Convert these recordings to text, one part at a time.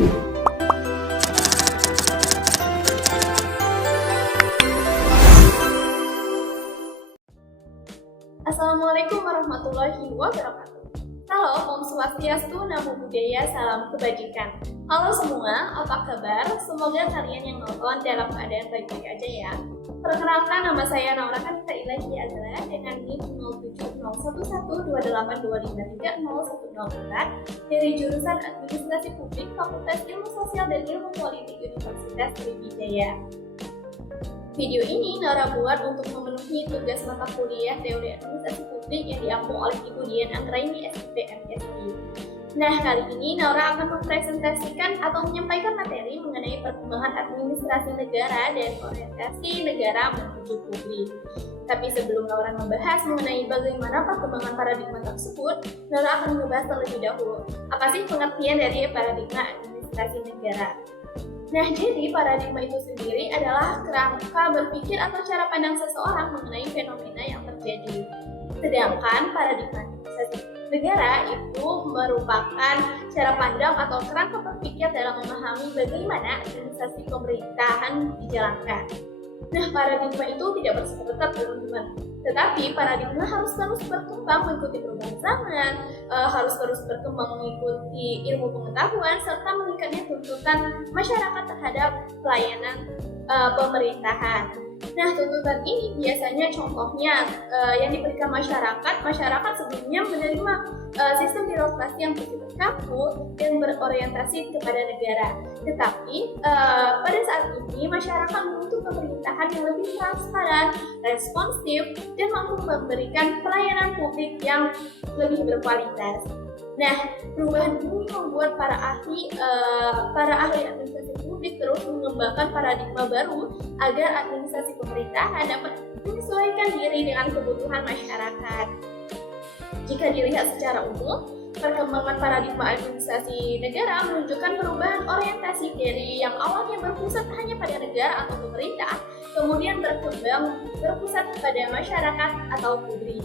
Assalamualaikum warahmatullahi wabarakatuh. Salam Om Swastiastu, Namo Buddhaya, salam kebajikan. Halo semua, apa kabar? Semoga kalian yang nonton dalam keadaan baik-baik aja ya. Perkenalkan, nama saya Naura Kanita Ilahi Azra dengan NIM 0701128825301004 dari jurusan Administrasi Publik Fakultas Ilmu Sosial dan Ilmu Politik Universitas Sriwijaya. Video ini Naura buat untuk memenuhi tugas mata kuliah Teori Administrasi Publik yang diampu oleh Ibu Dian Anggraini SIP MSI. Nah, kali ini Naura akan mempresentasikan atau menyampaikan materi mengenai perkembangan administrasi negara dari orientasi negara menuju publik. Tapi sebelum Naura membahas mengenai bagaimana perkembangan paradigma tersebut, Naura akan membahas terlebih dahulu apa sih pengertian dari paradigma administrasi negara. Nah, jadi paradigma itu sendiri adalah kerangka berpikir atau cara pandang seseorang mengenai fenomena yang terjadi. Sedangkan paradigma administrasi negara itu merupakan cara pandang atau kerangka berpikir dalam memahami bagaimana administrasi pemerintahan dijalankan. Nah, paradigma itu tidak bersifat tetap, teman-teman. Tetapi paradigma harus terus berkembang mengikuti perubahan zaman, harus terus berkembang mengikuti ilmu pengetahuan, serta meningkatnya tuntutan masyarakat terhadap pelayanan pemerintahan. Nah, tuntutan ini biasanya contohnya yang diberikan masyarakat sebelumnya menerima sistem birokrasi yang bersifat kaku dan berorientasi kepada negara. Tetapi pada saat ini masyarakat menuntut pemerintahan yang lebih transparan, responsif, dan mampu memberikan pelayanan publik yang lebih berkualitas. Nah, perubahan ini membuat para ahli administrasi publik terus mengembangkan paradigma baru agar administrasi pemerintahan dapat menyesuaikan diri dengan kebutuhan masyarakat. Jika dilihat secara umum, perkembangan paradigma administrasi negara menunjukkan perubahan orientasi dari yang awalnya berpusat hanya pada negara atau pemerintah, kemudian berkembang berpusat pada masyarakat atau publik.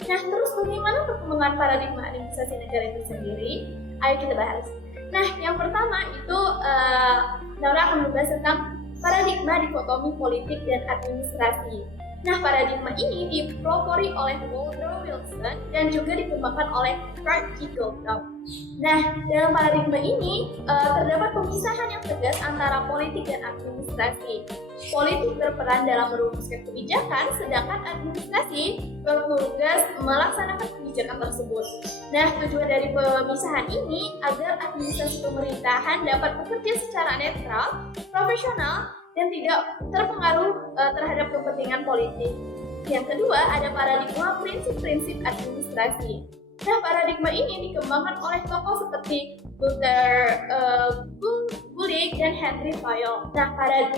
Nah, terus bagaimana perkembangan paradigma administrasi negara itu sendiri? Ayo kita bahas. Nah, yang pertama itu Naura akan membahas tentang paradigma dikotomi politik dan administrasi. Nah, paradigma ini dipelopori oleh Woodrow Wilson dan juga dikembangkan oleh Clark Kickleton. Nah, dalam paradigma ini terdapat pemisahan yang tegas antara politik dan administrasi. Politik berperan dalam merumuskan kebijakan, sedangkan administrasi bertugas melaksanakan kebijakan tersebut. Nah, tujuan dari pemisahan ini agar administrasi pemerintahan dapat bekerja secara netral, profesional, dan tidak terpengaruh terhadap kepentingan politik. Yang kedua, ada paradigma prinsip-prinsip administrasi. Nah, paradigma ini dikembangkan oleh tokoh seperti Luther Gulick dan Henry Fayol. Nah, pada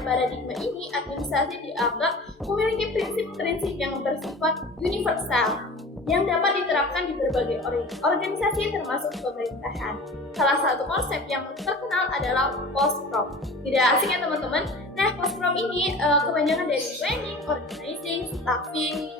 paradigma ini, administrasi dianggap memiliki prinsip-prinsip yang bersifat universal yang dapat diterapkan di berbagai organisasi termasuk pemerintahan. Salah satu konsep yang terkenal adalah post-prom. Tidak asing ya teman-teman? Nah, post-prom ini kepanjangan dari planning, organizing, staffing,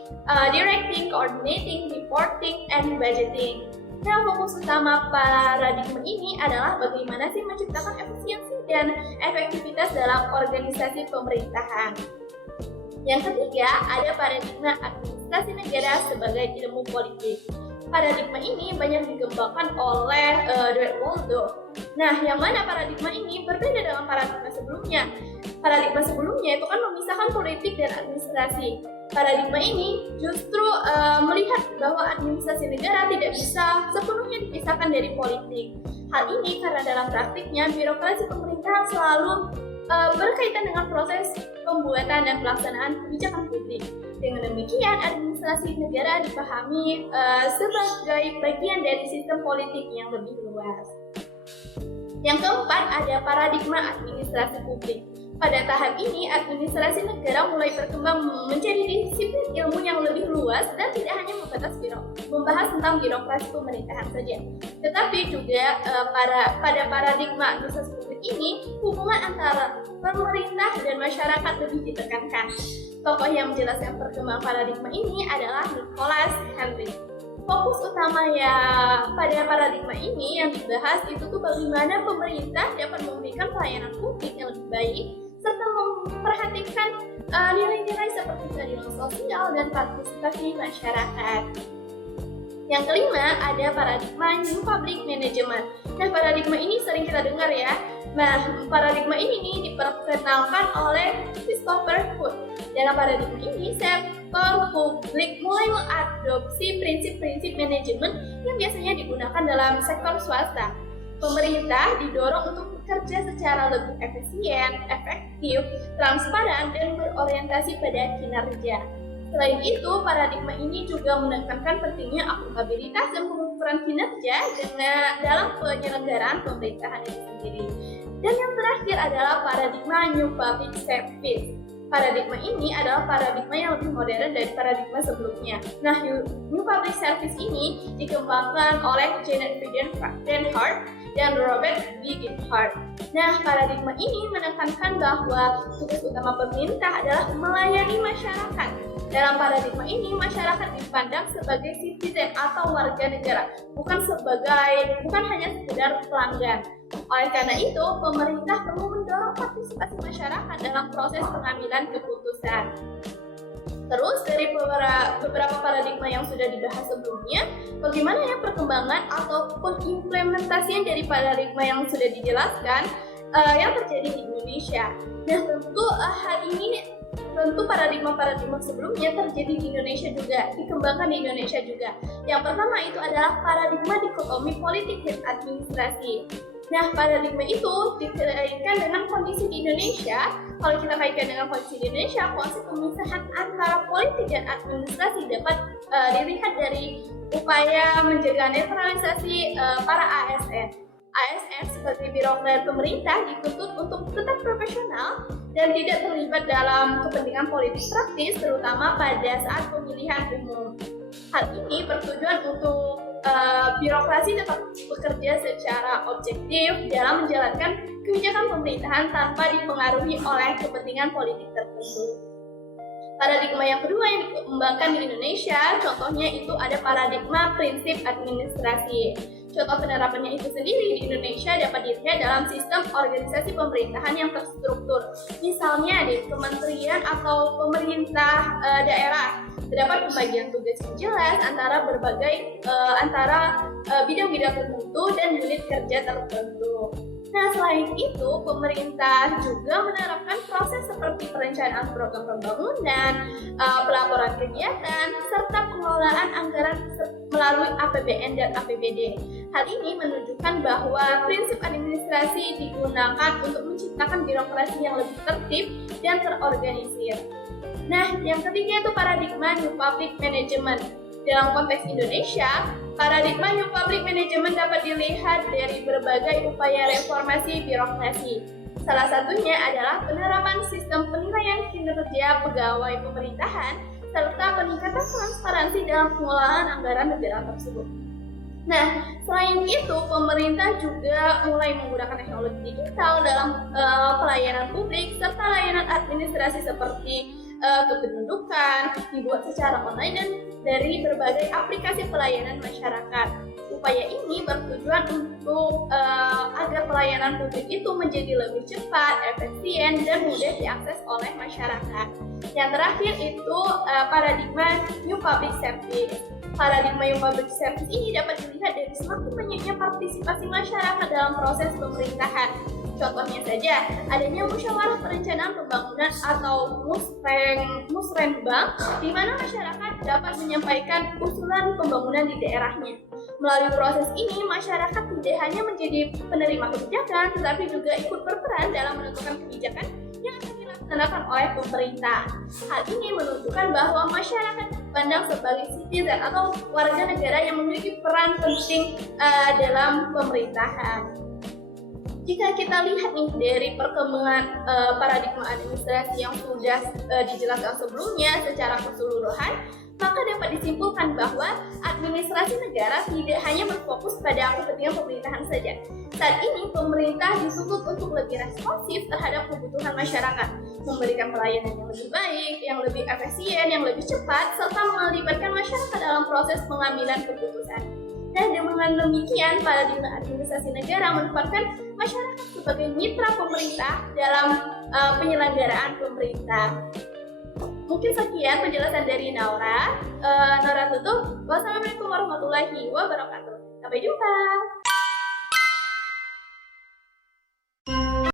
directing, coordinating, reporting, and budgeting. Nah, fokus utama paradigma ini adalah bagaimana sih menciptakan efisiensi dan efektivitas dalam organisasi pemerintahan. Yang ketiga, ada paradigma administrasi negara sebagai ilmu politik. Paradigma ini banyak dikembangkan oleh Dwight Waldo. Nah, yang mana paradigma ini berbeda dengan paradigma sebelumnya. Paradigma sebelumnya itu kan memisahkan politik dan administrasi. Paradigma ini justru melihat bahwa administrasi negara tidak bisa sepenuhnya dipisahkan dari politik. Hal ini karena dalam praktiknya birokrasi pemerintahan selalu berkaitan dengan proses pembuatan dan pelaksanaan kebijakan publik. Dengan demikian, administrasi negara dipahami sebagai bagian dari sistem politik yang lebih luas. Yang keempat, ada paradigma administrasi publik. Pada tahap ini, administrasi negara mulai berkembang menjadi disiplin ilmu yang lebih luas dan tidak hanya membahas tentang birokrasi pemerintahan saja. Tetapi juga pada paradigma administrasi publik ini, hubungan antara pemerintah dan masyarakat lebih ditekankan. Tokoh yang menjelaskan perkembangan paradigma ini adalah Nicholas Henry. Fokus utama ya pada paradigma ini yang dibahas itu tuh bagaimana pemerintah dapat memberikan pelayanan publik yang lebih baik serta memperhatikan nilai-nilai seperti keadilan sosial dan partisipasi masyarakat. Yang kelima ada paradigma New Public Management. Nah, paradigma ini sering kita dengar ya. Nah, paradigma ini nih diperkenalkan oleh Christopher Hood. Dalam paradigma ini, sektor publik mulai mengadopsi prinsip-prinsip manajemen yang biasanya digunakan dalam sektor swasta. Pemerintah didorong untuk bekerja secara lebih efisien, efektif, transparan, dan berorientasi pada kinerja. Selain itu, paradigma ini juga menekankan pentingnya akuntabilitas dan pengukuran kinerja dalam penyelenggaraan pemerintahan itu sendiri. Dan yang terakhir adalah paradigma New Public Service. Paradigma ini adalah paradigma yang lebih modern dari paradigma sebelumnya. Nah, New Public Service ini dikembangkan oleh Janet Reinhardt dan Robert B. Gifford. Nah, paradigma ini menekankan bahwa tugas utama pemerintah adalah melayani masyarakat. Dalam paradigma ini, masyarakat dipandang sebagai citizen atau warga negara, bukan hanya sekedar pelanggan. Oleh karena itu, pemerintah perlu mendorong partisipasi masyarakat dalam proses pengambilan keputusan. Terus dari beberapa paradigma yang sudah dibahas sebelumnya, bagaimana ya perkembangan ataupun implementasian dari paradigma yang sudah dijelaskan yang terjadi di Indonesia. Nah, tentu paradigma-paradigma sebelumnya terjadi di Indonesia juga, dikembangkan di Indonesia juga. Yang pertama itu adalah paradigma dikotomi politik dan administrasi. Nah, paradigma itu dikaitkan dengan kondisi di Indonesia. Kalau kita kaitkan dengan kondisi di Indonesia, konsep pemisahan antara politik dan administrasi dapat dilihat dari upaya menjaga netralisasi para ASN. ASN sebagai birokrat pemerintah dituntut untuk tetap profesional dan tidak terlibat dalam kepentingan politik praktis, terutama pada saat pemilihan umum. Hal ini bertujuan untuk birokrasi tetap bekerja secara objektif dalam menjalankan kebijakan pemerintahan tanpa dipengaruhi oleh kepentingan politik tertentu. Paradigma yang kedua yang dikembangkan di Indonesia, contohnya itu ada paradigma prinsip administrasi. Contoh penerapannya itu sendiri di Indonesia dapat dilihat dalam sistem organisasi pemerintahan yang terstruktur. Misalnya di kementerian atau pemerintah daerah terdapat pembagian tugas yang jelas antara bidang-bidang tertentu dan unit kerja tertentu. Nah, selain itu, pemerintah juga menerapkan proses seperti perencanaan program pembangunan, pelaporan kegiatan, serta pengelolaan anggaran melalui APBN dan APBD. Hal ini menunjukkan bahwa prinsip administrasi digunakan untuk menciptakan birokrasi yang lebih tertib dan terorganisir. Nah, yang ketiga itu paradigma New Public Management. Dalam konteks Indonesia, paradigma New Public Management dapat dilihat dari berbagai upaya reformasi birokrasi. Salah satunya adalah penerapan sistem penilaian kinerja pegawai pemerintahan serta peningkatan transparansi dalam pengelolaan anggaran negara tersebut. Nah, selain itu, pemerintah juga mulai menggunakan teknologi digital dalam pelayanan publik serta layanan administrasi seperti kependudukan dibuat secara online dan dari berbagai aplikasi pelayanan masyarakat. Upaya ini bertujuan untuk agar pelayanan publik itu menjadi lebih cepat, efisien, dan mudah diakses oleh masyarakat. Yang terakhir itu paradigma New Public Service. Paradigma New Public Service ini dapat dilihat dari semakin banyaknya partisipasi masyarakat dalam proses pemerintahan. Contohnya saja, adanya musyawarah perencanaan pembangunan atau musrenbang, di mana masyarakat dapat menyampaikan usulan pembangunan di daerahnya. Melalui proses ini, masyarakat tidak hanya menjadi penerima kebijakan, tetapi juga ikut berperan dalam menentukan kebijakan yang akan dilaksanakan oleh pemerintah. Hal ini menunjukkan bahwa masyarakat dipandang sebagai citizen atau warga negara yang memiliki peran penting dalam pemerintahan. Jika kita lihat nih dari perkembangan paradigma administrasi yang sudah dijelaskan sebelumnya secara keseluruhan, Maka dapat disimpulkan bahwa administrasi negara tidak hanya berfokus pada kepentingan pemerintahan saja. Saat ini pemerintah dituntut untuk lebih responsif terhadap kebutuhan masyarakat, memberikan pelayanan yang lebih baik, yang lebih efisien, yang lebih cepat, serta melibatkan masyarakat dalam proses pengambilan keputusan. Dan dengan demikian, paradigma administrasi negara menempatkan masyarakat sebagai mitra pemerintah dalam penyelenggaraan pemerintah. Mungkin sekian penjelasan dari Naura. Naura tutup. Wassalamualaikum warahmatullahi wabarakatuh. Sampai jumpa.